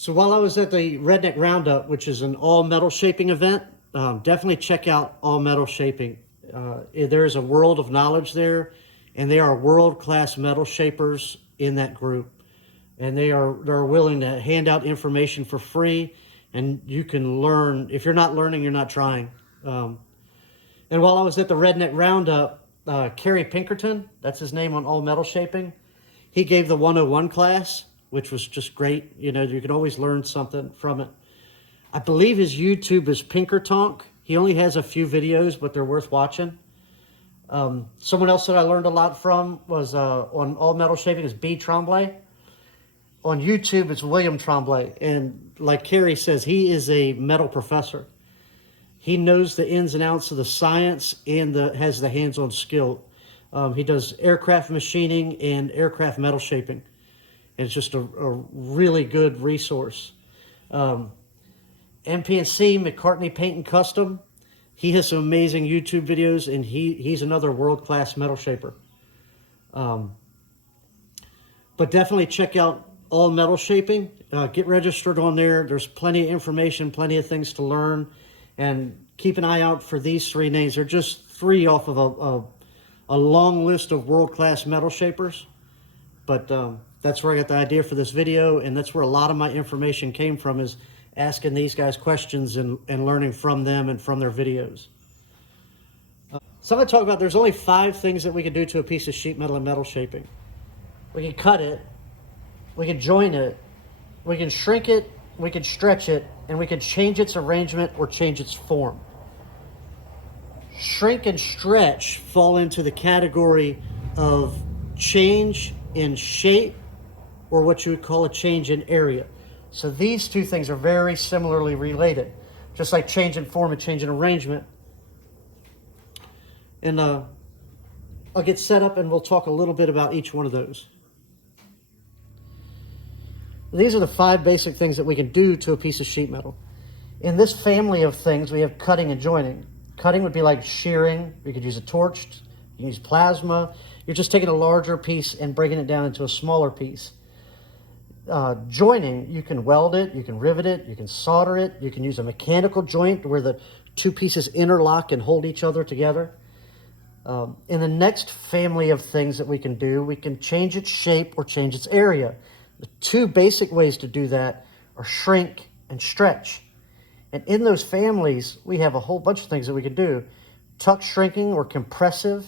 So while I was at the Redneck Roundup, which is an all metal shaping event, definitely check out All Metal Shaping. There is a world of knowledge there, and they are world-class metal shapers in that group. And they're willing to hand out information for free, and you can learn. If you're not learning, you're not trying. And while I was at the Redneck Roundup, Kerry Pinkerton, that's his name on All Metal Shaping, he gave the 101 class, which was just great. You know, you can always learn something from it. I believe his YouTube is Pinkertonk. He only has a few videos, but they're worth watching. Someone else that I learned a lot from was on All Metal Shaping is B. Tremblay. On YouTube, it's William Tremblay. And like Kerry says, he is a metal professor. He knows the ins and outs of the science and has the hands-on skill. He does aircraft machining and aircraft metal shaping. And it's just a really good resource. MP&C, McCartney Paint and Custom. He has some amazing YouTube videos, and he's another world-class metal shaper. But definitely check out All Metal Shaping. Get registered on there. There's plenty of information, plenty of things to learn. And keep an eye out for these three names. They're just three off of a long list of world-class metal shapers. But that's where I got the idea for this video, and that's where a lot of my information came from, is asking these guys questions and learning from them and from their videos. So I'm going to talk about, there's only 5 things that we can do to a piece of sheet metal in metal shaping. We can cut it, we can join it, we can shrink it, we can stretch it, and we can change its arrangement or change its form. Shrink and stretch fall into the category of change in shape, or what you would call a change in area. So these two things are very similarly related, just like change in form and change in arrangement. And I'll get set up and we'll talk a little bit about each one of those. These are the 5 basic things that we can do to a piece of sheet metal. In this family of things, we have cutting and joining. Cutting would be like shearing. You could use a torch, you can use plasma. You're just taking a larger piece and breaking it down into a smaller piece. Joining, you can weld it, you can rivet it, you can solder it, you can use a mechanical joint where the 2 pieces interlock and hold each other together. In the next family of things that we can do, we can change its shape or change its area. The 2 basic ways to do that are shrink and stretch. And in those families, we have a whole bunch of things that we can do. Tuck shrinking or compressive.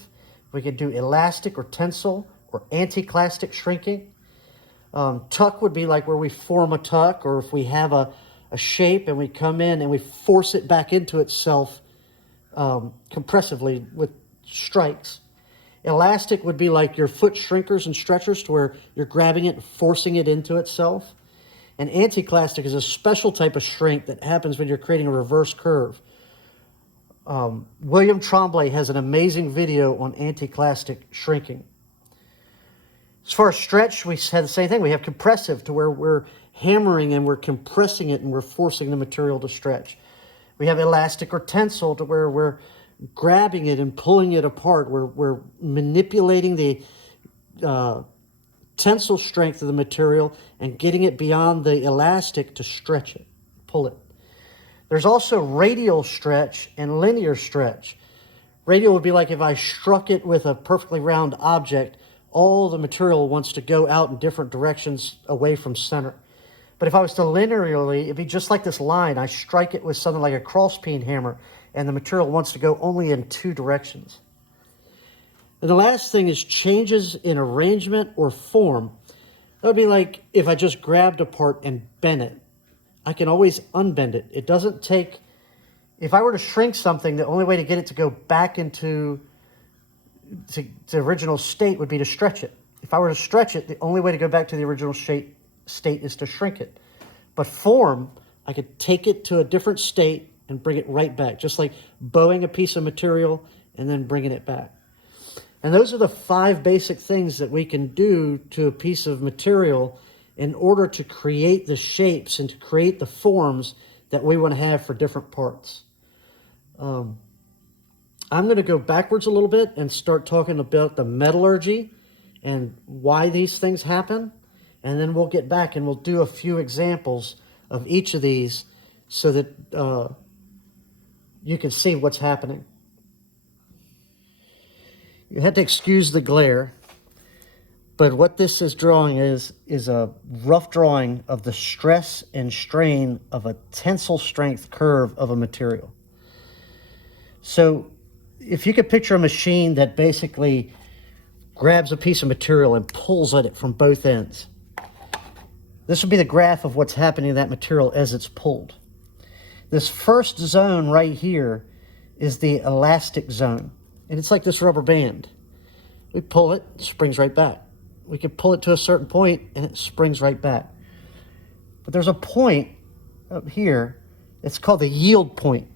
We can do elastic or tensile or anti-clastic shrinking. Tuck would be like where we form a tuck, or if we have a shape and we come in and we force it back into itself compressively with strikes. Elastic would be like your foot shrinkers and stretchers, to where you're grabbing it and forcing it into itself. And anti-clastic is a special type of shrink that happens when you're creating a reverse curve. William Tremblay has an amazing video on anti-clastic shrinking. As far as stretch, we had the same thing. We have compressive, to where we're hammering and we're compressing it and we're forcing the material to stretch. We have elastic or tensile, to where we're grabbing it and pulling it apart. We're manipulating the tensile strength of the material and getting it beyond the elastic to stretch it, pull it. There's also radial stretch and linear stretch. Radial would be like if I struck it with a perfectly round object, all the material wants to go out in different directions away from center. But if I was to linearly, it'd be just like this line. I strike it with something like a cross-peen hammer, and the material wants to go only in 2 directions. And the last thing is changes in arrangement or form. That would be like if I just grabbed a part and bent it. I can always unbend it. It doesn't take... If I were to shrink something, the only way to get it to go back into the original state would be to stretch it. If I were to stretch it, the only way to go back to the original state is to shrink it. But form, I could take it to a different state and bring it right back, just like bowing a piece of material and then bringing it back. And those are the 5 basic things that we can do to a piece of material in order to create the shapes and to create the forms that we want to have for different parts. I'm going to go backwards a little bit and start talking about the metallurgy and why these things happen. and then we'll get back and we'll do a few examples of each of these so that you can see what's happening. You had to excuse the glare, but what this is drawing is a rough drawing of the stress and strain of a tensile strength curve of a material. So if you could picture a machine that basically grabs a piece of material and pulls at it from both ends, this would be the graph of what's happening to that material as it's pulled. This first zone right here is the elastic zone, and it's like this rubber band. We pull it, it springs right back. We can pull it to a certain point and it springs right back. But there's a point up here, it's called the yield point.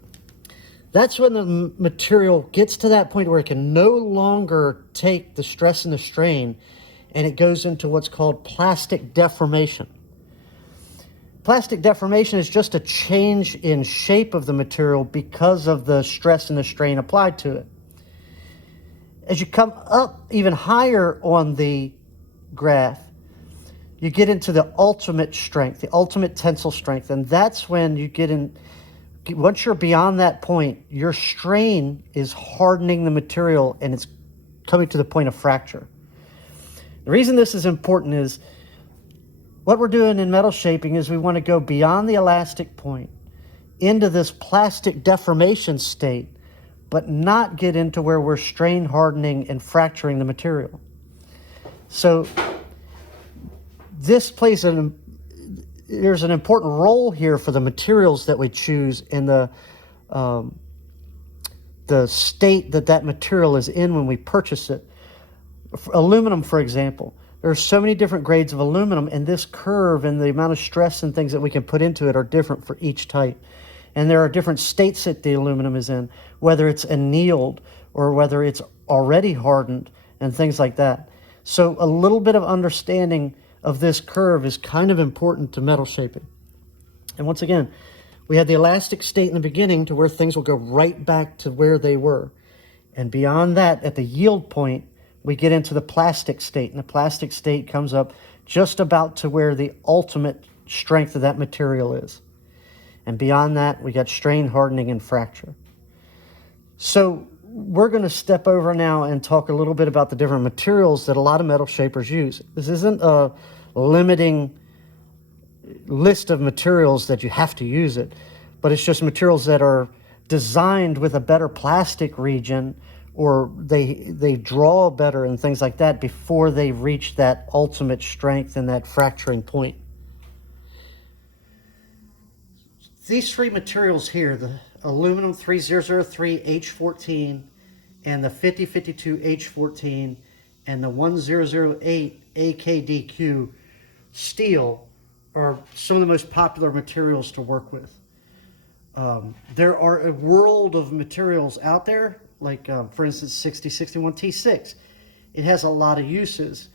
That's when the material gets to that point where it can no longer take the stress and the strain, and it goes into what's called plastic deformation. Plastic deformation is just a change in shape of the material because of the stress and the strain applied to it. As you come up even higher on the graph, you get into the ultimate strength, the ultimate tensile strength, and that's when you get in. Once you're beyond that point, your strain is hardening the material and it's coming to the point of fracture. The reason this is important is what we're doing in metal shaping is we want to go beyond the elastic point into this plastic deformation state, but not get into where we're strain hardening and fracturing the material. So this plays there's an important role here for the materials that we choose and the state that material is in when we purchase it. For aluminum, for example, there are so many different grades of aluminum, and this curve and the amount of stress and things that we can put into it are different for each type. And there are different states that the aluminum is in, whether it's annealed or whether it's already hardened and things like that. So a little bit of understanding of this curve is kind of important to metal shaping. And once again, we had the elastic state in the beginning to where things will go right back to where they were. And beyond that, at the yield point, we get into the plastic state. And the plastic state comes up just about to where the ultimate strength of that material is. And beyond that, we got strain, hardening, and fracture. So we're going to step over now and talk a little bit about the different materials that a lot of metal shapers use. This isn't a limiting list of materials that you have to use it, but it's just materials that are designed with a better plastic region, or they draw better and things like that before they reach that ultimate strength and that fracturing point. These three materials here, the aluminum 3003H14 and the 5052H14 and the 1008 AKDQ steel, are some of the most popular materials to work with. There are a world of materials out there, like for instance 6061T6. It has a lot of uses,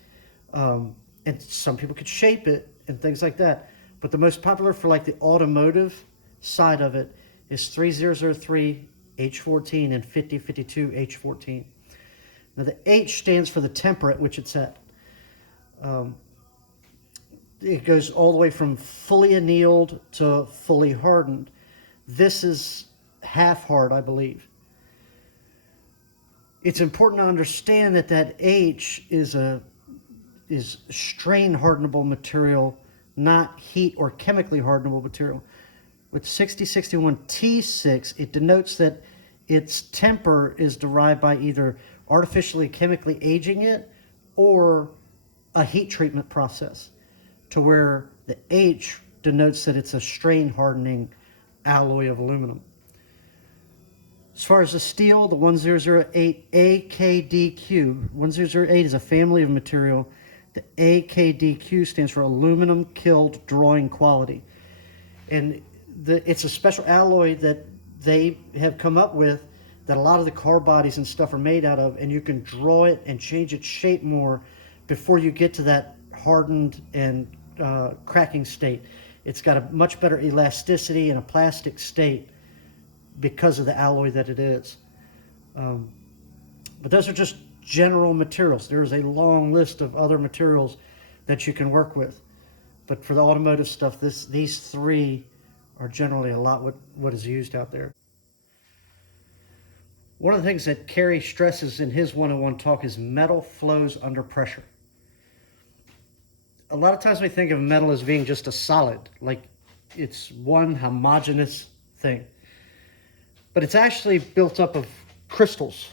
and some people could shape it and things like that. But the most popular for like the automotive side of it is 3003H14 and 5052H14. Now the H stands for the temperate, which it's at. It goes all the way from fully annealed to fully hardened. This is half hard, I believe. It's important to understand that H is strain hardenable material, not heat or chemically hardenable material. With 6061T6, it denotes that its temper is derived by either artificially chemically aging it or a heat treatment process, to where the H denotes that it's a strain hardening alloy of aluminum. As far as the steel, the 1008 AKDQ, 1008 is a family of material. The AKDQ stands for aluminum killed drawing quality. And it's a special alloy that they have come up with that a lot of the car bodies and stuff are made out of, and you can draw it and change its shape more before you get to that hardened and cracking state. It's got a much better elasticity and a plastic state because of the alloy that it is. But those are just general materials. There's a long list of other materials that you can work with. But for the automotive stuff, these three are generally a lot what is used out there. One of the things that Kerry stresses in his one-on-one talk is metal flows under pressure. A lot of times we think of metal as being just a solid, like it's one homogeneous thing. But it's actually built up of crystals,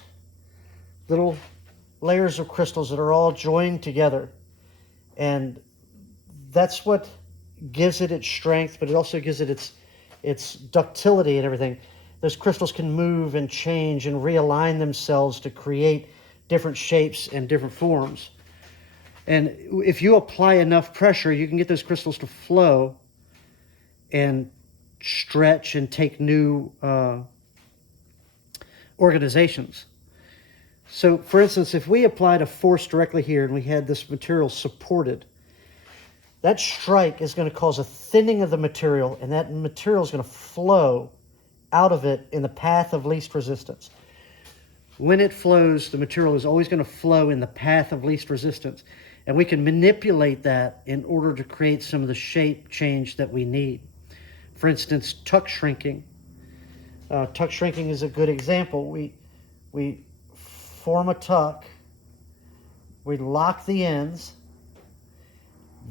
little layers of crystals that are all joined together. And that's what gives it its strength, but it also gives it its ductility and everything. Those crystals can move and change and realign themselves to create different shapes and different forms. And if you apply enough pressure, you can get those crystals to flow and stretch and take new organizations. So, for instance, if we applied a force directly here and we had this material supported, that strike is going to cause a thinning of the material, and that material is going to flow out of it in the path of least resistance. When it flows, the material is always going to flow in the path of least resistance. And we can manipulate that in order to create some of the shape change that we need. For instance, tuck shrinking. Tuck shrinking is a good example. We form a tuck. We lock the ends.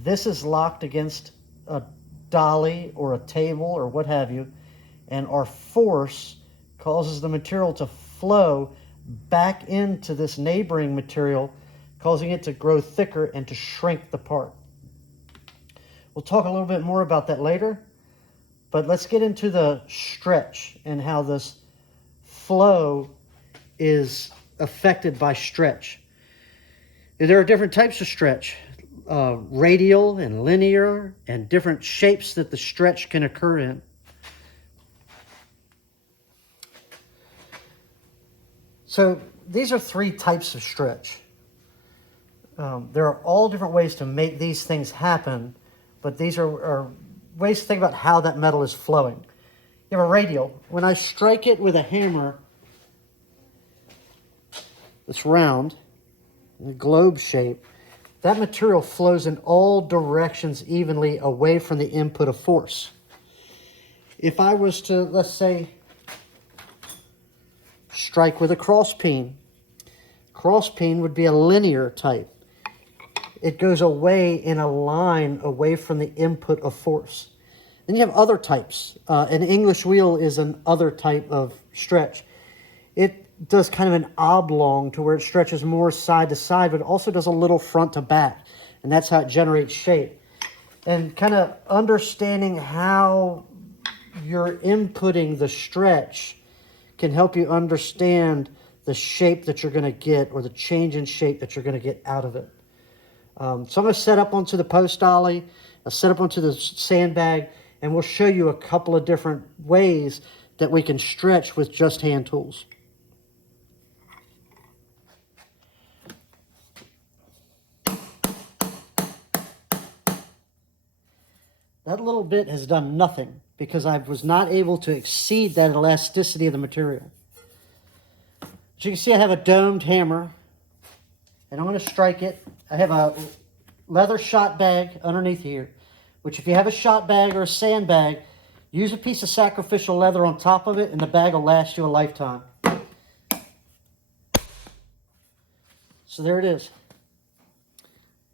This is locked against a dolly or a table or what have you. And our force causes the material to flow back into this neighboring material, causing it to grow thicker and to shrink the part. We'll talk a little bit more about that later, but let's get into the stretch and how this flow is affected by stretch. There are different types of stretch, radial and linear, and different shapes that the stretch can occur in. So these are three types of stretch. There are all different ways to make these things happen, but these are ways to think about how that metal is flowing. You have a radial. When I strike it with a hammer, it's round, in a globe shape, that material flows in all directions evenly away from the input of force. If I was to, let's say, strike with a cross peen. Cross peen would be a linear type. It goes away in a line away from the input of force. Then you have other types. An English wheel is an other type of stretch. It does kind of an oblong to where it stretches more side to side, but it also does a little front to back. And that's how it generates shape. And kind of understanding how you're inputting the stretch can help you understand the shape that you're going to get or the change in shape that you're going to get out of it. So I'm going to set up onto the post dolly, I'll set up onto the sandbag, and we'll show you a couple of different ways that we can stretch with just hand tools. That little bit has done nothing because I was not able to exceed that elasticity of the material. As you can see, I have a domed hammer, and I'm going to strike it. I have a leather shot bag underneath here, which if you have a shot bag or a sandbag, use a piece of sacrificial leather on top of it, and the bag will last you a lifetime. So there it is.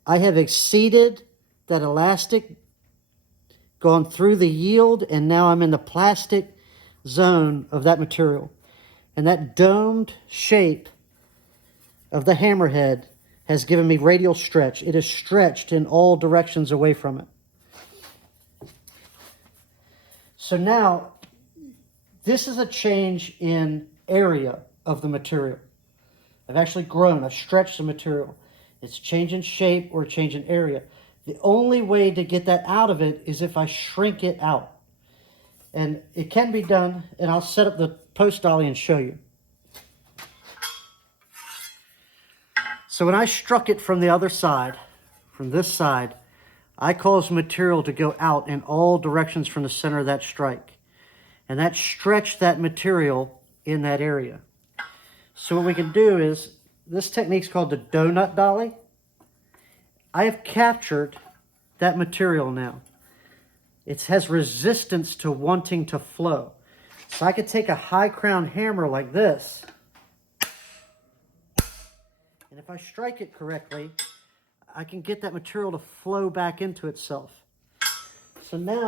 I have exceeded that elastic, gone through the yield, and now I'm in the plastic zone of that material. And that domed shape of the hammerhead has given me radial stretch. It is stretched in all directions away from it. So now, this is a change in area of the material. I've actually grown, I've stretched the material. It's changing shape or changing area. The only way to get that out of it is if I shrink it out. And it can be done, and I'll set up the post dolly and show you. So when I struck it from the other side, from this side, I caused material to go out in all directions from the center of that strike. And that stretched that material in that area. So what we can do is, this technique's called the donut dolly. I have captured that material now. It has resistance to wanting to flow. So I could take a high crown hammer like this, and if I strike it correctly, I can get that material to flow back into itself. So now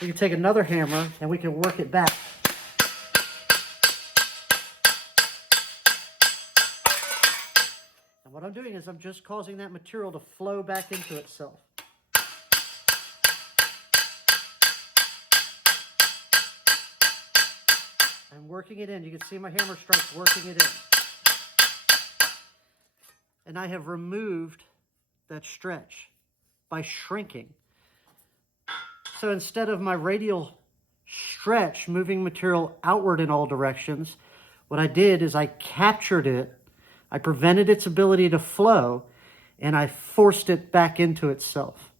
we can take another hammer and we can work it back. And what I'm doing is I'm just causing that material to flow back into itself. I'm working it in. You can see my hammer strikes working it in. And I have removed that stretch by shrinking. So instead of my radial stretch moving material outward in all directions, what I did is I captured it, I prevented its ability to flow, and I forced it back into itself.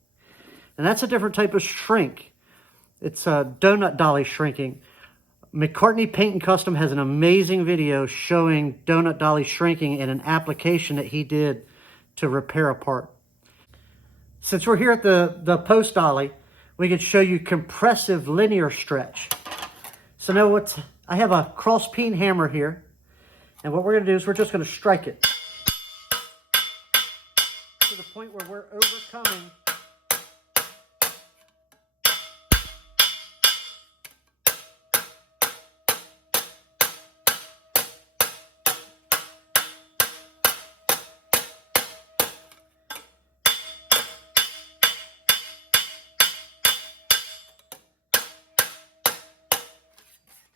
And that's a different type of shrink. It's a donut dolly shrinking. McCartney Paint and Custom has an amazing video showing donut dolly shrinking and an application that he did to repair a part. Since we're here at the post dolly, we could show you compressive linear stretch. So now I have a cross peen hammer here, and what we're going to do is we're just going to strike it to the point where we're overcoming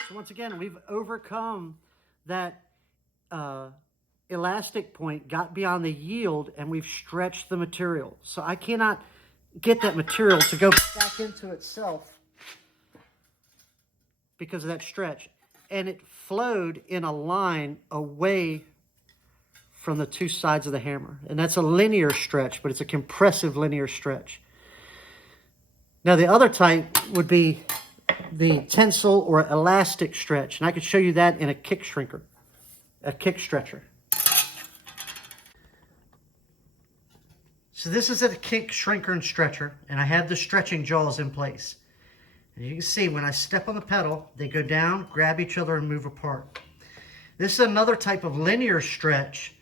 So once again, we've overcome that elastic point, got beyond the yield, and we've stretched the material. So I cannot get that material to go back into itself because of that stretch. And it flowed in a line away from the two sides of the hammer. And that's a linear stretch, but it's a compressive linear stretch. Now the other type would be the tensile or elastic stretch, and I could show you that in a kick shrinker, a kick stretcher. So this is a kick shrinker and stretcher, and I have the stretching jaws in place. And you can see when I step on the pedal, they go down, grab each other, and move apart. This is another type of linear stretch,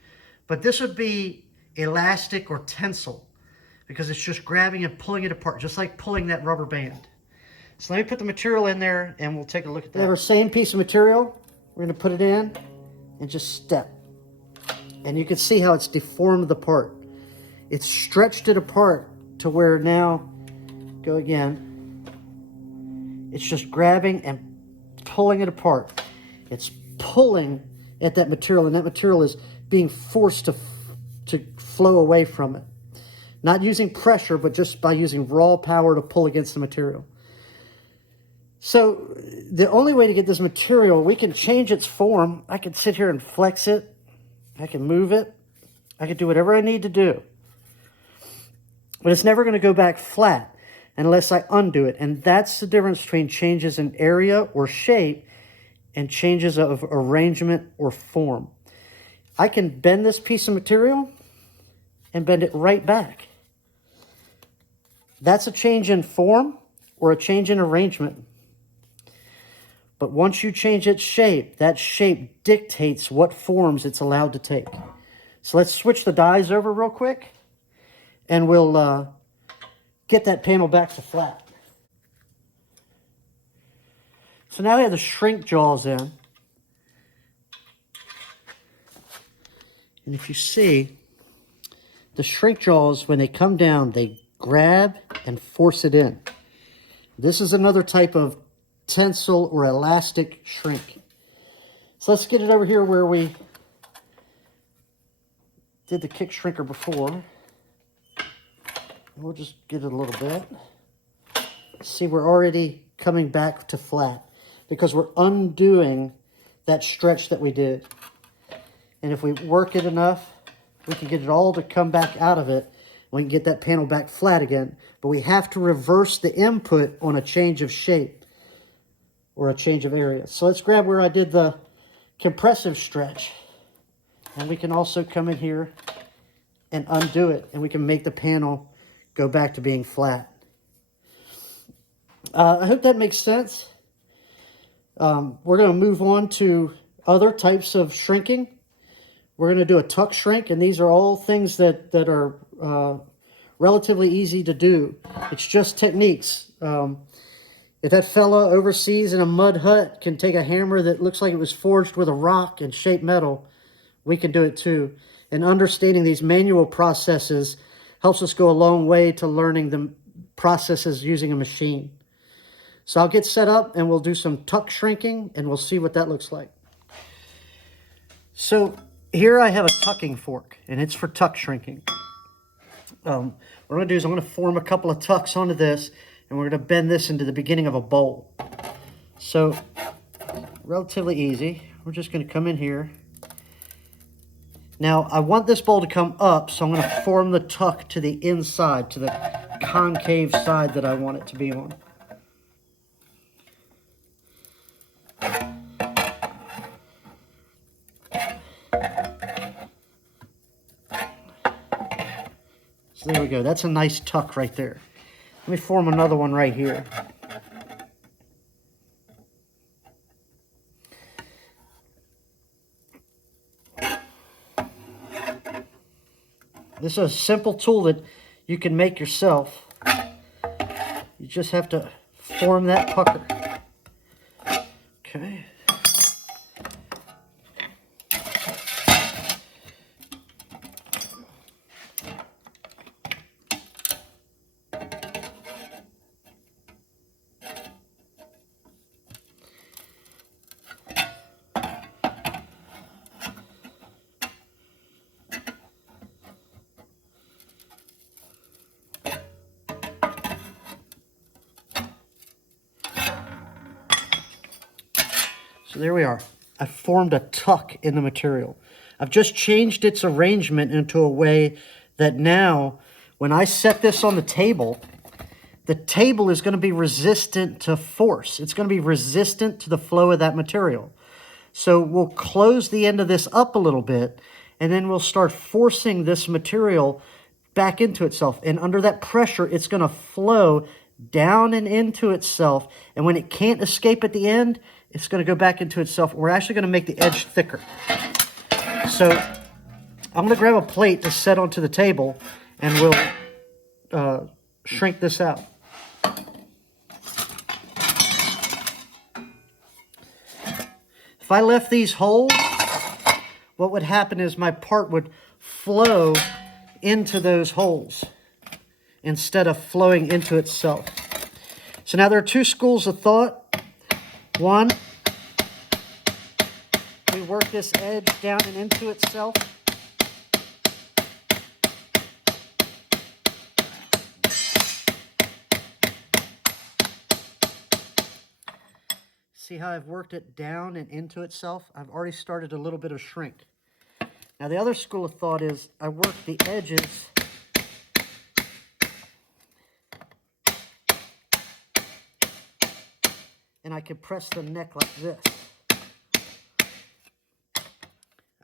but this would be elastic or tensile because it's just grabbing and pulling it apart, just like pulling that rubber band. So let me put the material in there and we'll take a look at that. We have our same piece of material. We're going to put it in and just step. And you can see how it's deformed the part. It's stretched it apart to where now, go again, it's just grabbing and pulling it apart. It's pulling at that material, and that material is being forced to flow away from it. Not using pressure, but just by using raw power to pull against the material. So the only way to get this material, we can change its form. I can sit here and flex it. I can move it. I can do whatever I need to do. But it's never going to go back flat unless I undo it. And that's the difference between changes in area or shape and changes of arrangement or form. I can bend this piece of material and bend it right back. That's a change in form or a change in arrangement. But once you change its shape, that shape dictates what forms it's allowed to take. So let's switch the dies over real quick, and we'll get that panel back to flat. So now we have the shrink jaws in. And if you see, the shrink jaws, when they come down, they grab and force it in. This is another type of tensile or elastic shrink. So let's get it over here where we did the kick shrinker before. We'll just get it a little bit. See, we're already coming back to flat because we're undoing that stretch that we did. And if we work it enough, we can get it all to come back out of it. We can get that panel back flat again. But we have to reverse the input on a change of shape or a change of area. So let's grab where I did the compressive stretch. And we can also come in here and undo it, and we can make the panel go back to being flat. I hope that makes sense. We're going to move on to other types of shrinking. We're going to do a tuck shrink, and these are all things that are relatively easy to do. It's just techniques. If that fella overseas in a mud hut can take a hammer that looks like it was forged with a rock and shape metal, we can do it too. And understanding these manual processes helps us go a long way to learning the processes using a machine. So I'll get set up and we'll do some tuck shrinking and we'll see what that looks like. So here I have a tucking fork and it's for tuck shrinking. What I'm going to do is I'm going to form a couple of tucks onto this and we're going to bend this into the beginning of a bowl. So relatively easy. We're just going to come in here. Now I want this bowl to come up, so I'm going to form the tuck to the inside, to the concave side that I want it to be on. So there we go. That's a nice tuck right there. Let me form another one right here. This is a simple tool that you can make yourself. You just have to form that pucker. Okay. So there we are. I formed a tuck in the material. I've just changed its arrangement into a way that now, when I set this on the table is going to be resistant to force. It's going to be resistant to the flow of that material. So we'll close the end of this up a little bit, and then we'll start forcing this material back into itself. And under that pressure, it's going to flow down and into itself. And when it can't escape at the end, it's going to go back into itself. We're actually going to make the edge thicker. So I'm going to grab a plate to set onto the table, and we'll shrink this out. If I left these holes, what would happen is my part would flow into those holes instead of flowing into itself. So now there are two schools of thought. One, we work this edge down and into itself. See how I've worked it down and into itself? I've already started a little bit of shrink. Now the other school of thought is I work the edges and I compress the neck like this.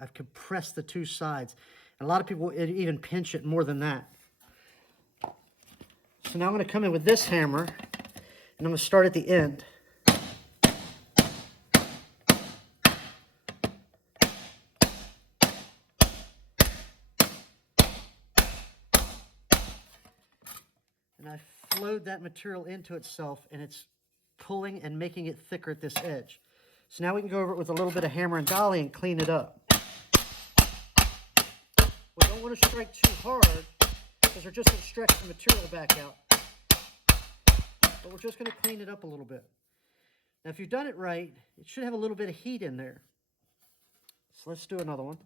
I've compressed the two sides. And a lot of people even pinch it more than that. So now I'm going to come in with this hammer and I'm going to start at the end. And I flowed that material into itself, and it's pulling and making it thicker at this edge. So now we can go over it with a little bit of hammer and dolly and clean it up. We don't want to strike too hard because we're just going to stretch the material back out. But we're just going to clean it up a little bit. Now if you've done it right, it should have a little bit of heat in there. So let's do another one.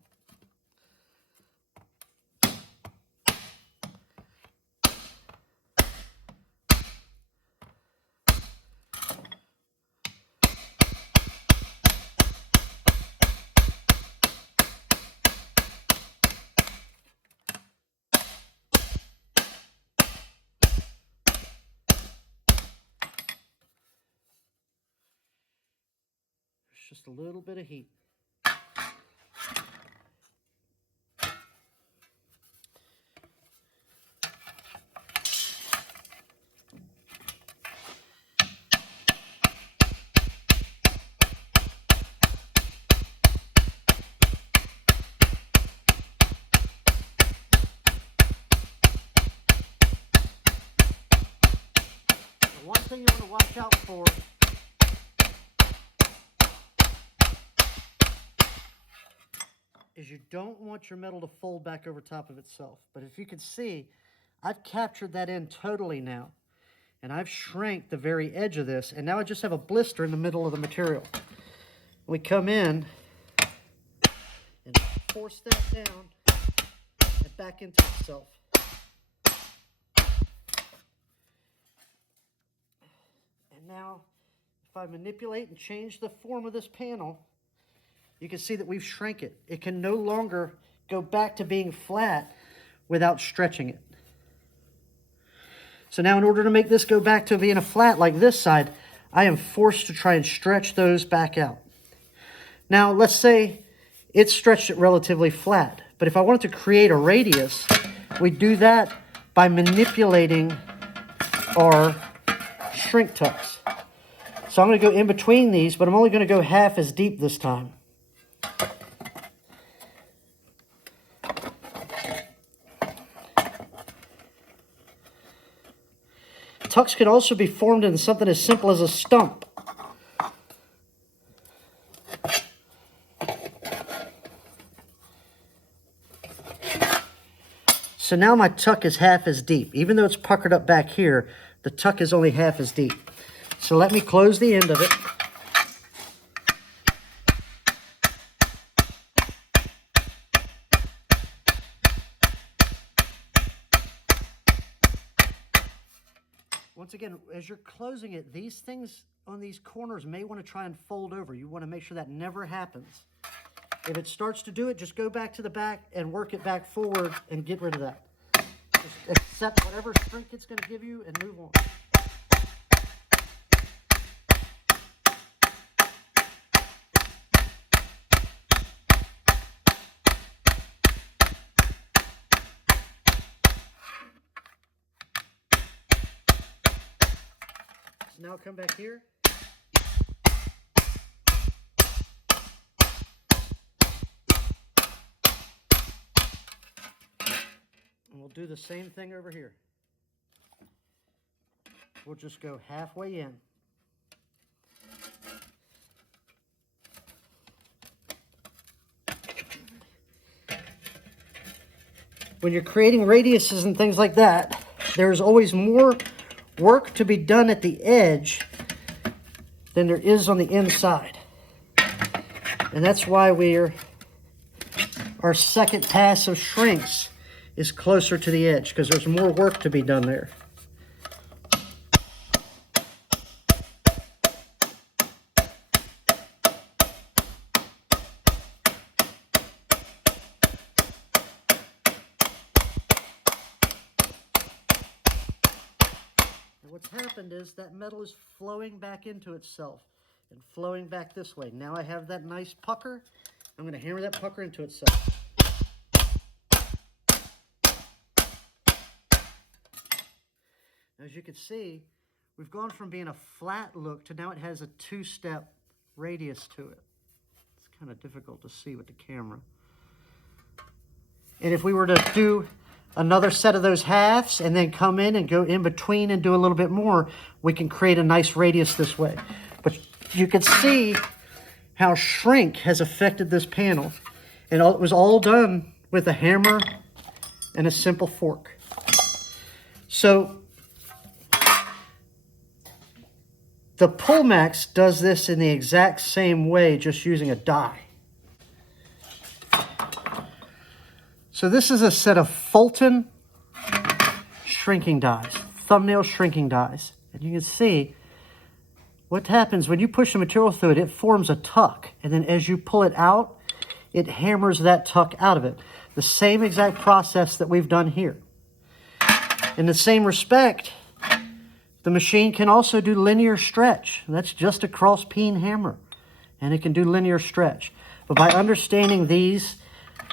Just a little bit of heat. thing you want to watch out for is you don't want your metal to fold back over top of itself. But if you can see, I've captured that in totally now. And I've shrank the very edge of this, and now I just have a blister in the middle of the material. We come in and force that down and back into itself. And now, if I manipulate and change the form of this panel, you can see that we've shrank it. It can no longer go back to being flat without stretching it. So now in order to make this go back to being a flat like this side, I am forced to try and stretch those back out. Now let's say it's stretched it relatively flat, but if I wanted to create a radius, we do that by manipulating our shrink tucks. So I'm going to go in between these, but I'm only going to go half as deep this time. Tucks can also be formed in something as simple as a stump. So now my tuck is half as deep. Even though it's puckered up back here, the tuck is only half as deep. So let me close the end of it. Once again, as you're closing it, these things on these corners may want to try and fold over. You want to make sure that never happens. If it starts to do it, just go back to the back and work it back forward and get rid of that. Just accept whatever shrink it's going to give you and move on. So now come back here. And we'll do the same thing over here. We'll just go halfway in. When you're creating radiuses and things like that, there's always more work to be done at the edge than there is on the inside. And that's why our second pass of shrinks is closer to the edge, because there's more work to be done there. And what's happened is that metal is flowing back into itself and flowing back this way. Now I have that nice pucker. I'm going to hammer that pucker into itself. As you can see, we've gone from being a flat look to now it has a two-step radius to it. It's kind of difficult to see with the camera. And if we were to do another set of those halves and then come in and go in between and do a little bit more, we can create a nice radius this way. But you can see how shrink has affected this panel. And it was all done with a hammer and a simple fork. So the Pullmax does this in the exact same way, just using a die. So this is a set of Fulton shrinking dies, thumbnail shrinking dies. And you can see what happens when you push the material through it, it forms a tuck. And then as you pull it out, it hammers that tuck out of it. The same exact process that we've done here. In the same respect, the machine can also do linear stretch. That's just a cross-peen hammer, and it can do linear stretch. But by understanding these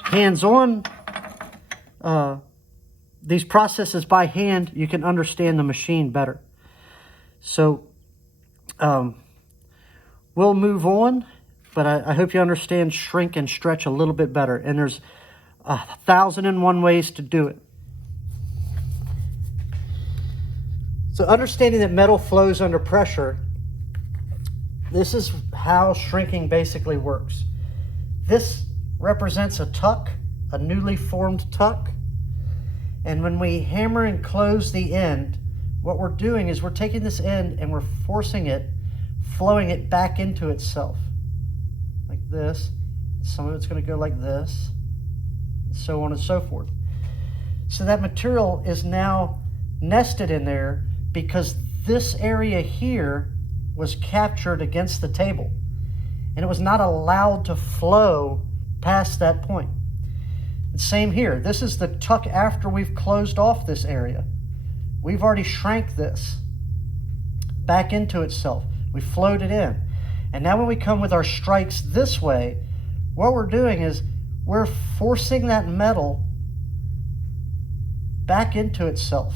hands-on, these processes by hand, you can understand the machine better. So we'll move on, but I hope you understand shrink and stretch a little bit better. And there's 1,001 ways to do it. So understanding that metal flows under pressure, this is how shrinking basically works. This represents a tuck, a newly formed tuck. And when we hammer and close the end, what we're doing is we're taking this end and we're forcing it, flowing it back into itself. Like this. Some of it's going to go like this, and so on and so forth. So that material is now nested in there because this area here was captured against the table, and it was not allowed to flow past that point. And same here. This is the tuck after we've closed off this area. We've already shrank this back into itself. We flowed it in. And now when we come with our strikes this way, what we're doing is we're forcing that metal back into itself,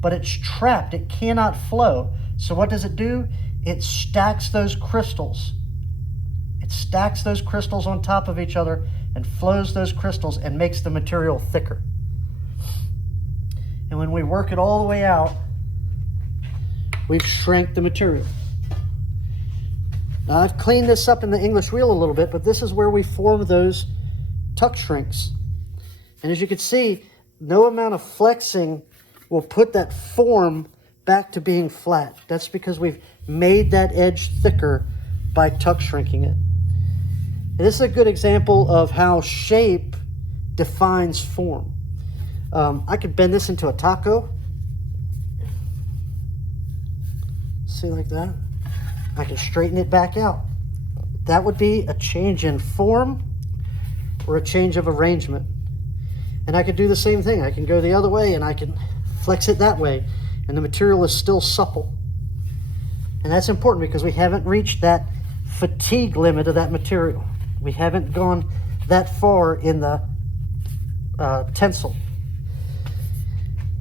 but it's trapped. It cannot flow. So what does it do? It stacks those crystals. It stacks those crystals on top of each other and flows those crystals and makes the material thicker. And when we work it all the way out, we've shrank the material. Now I've cleaned this up in the English wheel a little bit, but this is where we form those tuck shrinks. And as you can see, no amount of flexing will put that form back to being flat. That's because we've made that edge thicker by tuck shrinking it. And this is a good example of how shape defines form. I could bend this into a taco. See, like that. I can straighten it back out. That would be a change in form or a change of arrangement. And I could do the same thing. I can go the other way and I can flex it that way, and the material is still supple. And that's important because we haven't reached that fatigue limit of that material. We haven't gone that far in the tensile.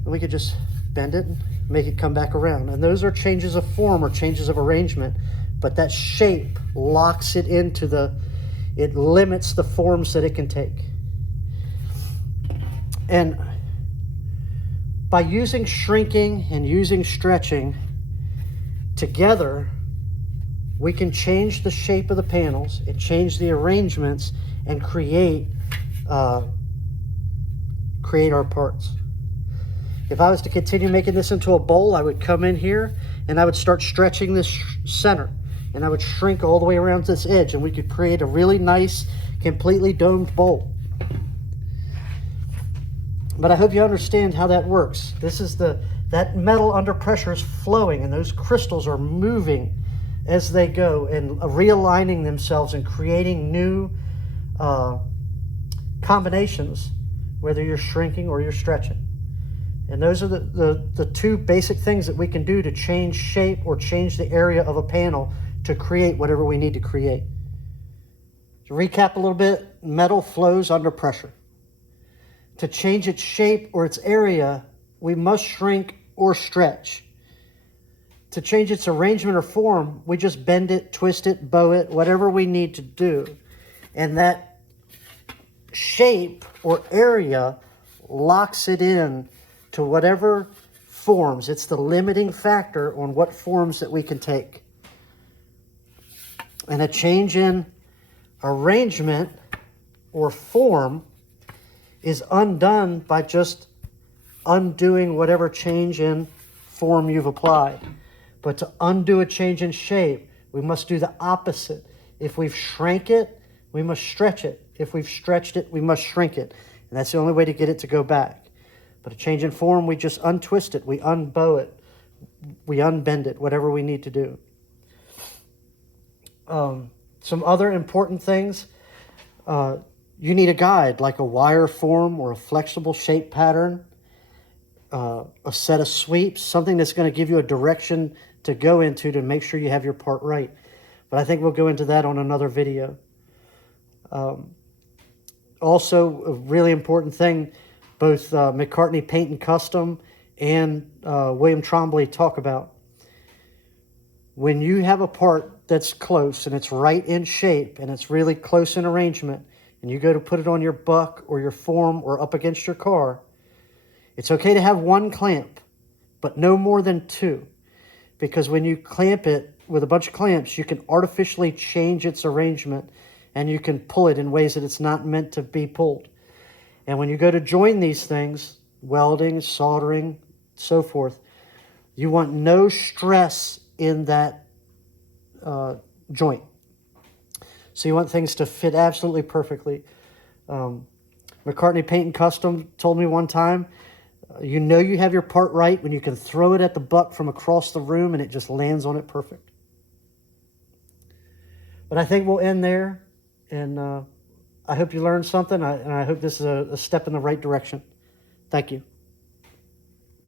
And we could just bend it and make it come back around. And those are changes of form or changes of arrangement, but that shape locks it into it limits the forms that it can take. And by using shrinking and using stretching together, we can change the shape of the panels and change the arrangements and create our parts. If I was to continue making this into a bowl, I would come in here and I would start stretching this center, and I would shrink all the way around this edge, and we could create a really nice, completely domed bowl. But I hope you understand how that works. This is that metal under pressure is flowing, and those crystals are moving as they go and realigning themselves and creating new combinations, whether you're shrinking or you're stretching. And those are the two basic things that we can do to change shape or change the area of a panel to create whatever we need to create. To recap a little bit, metal flows under pressure. To change its shape or its area, we must shrink or stretch. To change its arrangement or form, we just bend it, twist it, bow it, whatever we need to do. And that shape or area locks it in to whatever forms. It's the limiting factor on what forms that we can take. And a change in arrangement or form is undone by just undoing whatever change in form you've applied. But to undo a change in shape, we must do the opposite. If we've shrank it, we must stretch it. If we've stretched it, we must shrink it. And that's the only way to get it to go back. But a change in form, we just untwist it, we unbow it, we unbend it, whatever we need to do. Some other important things, you need a guide like a wire form or a flexible shape pattern, a set of sweeps, something that's going to give you a direction to go into to make sure you have your part right. But I think we'll go into that on another video. Also, a really important thing, both McCartney Paint and Custom and William Trombley talk about. When you have a part that's close and it's right in shape and it's really close in arrangement, and you go to put it on your buck or your form or up against your car, it's okay to have one clamp, but no more than 2. Because when you clamp it with a bunch of clamps, you can artificially change its arrangement and you can pull it in ways that it's not meant to be pulled. And when you go to join these things, welding, soldering, so forth, you want no stress in that joint. So you want things to fit absolutely perfectly. McCartney Paint and Custom told me one time, you know you have your part right when you can throw it at the buck from across the room and it just lands on it perfect. But I think we'll end there, and I hope you learned something, and I hope this is a step in the right direction. Thank you.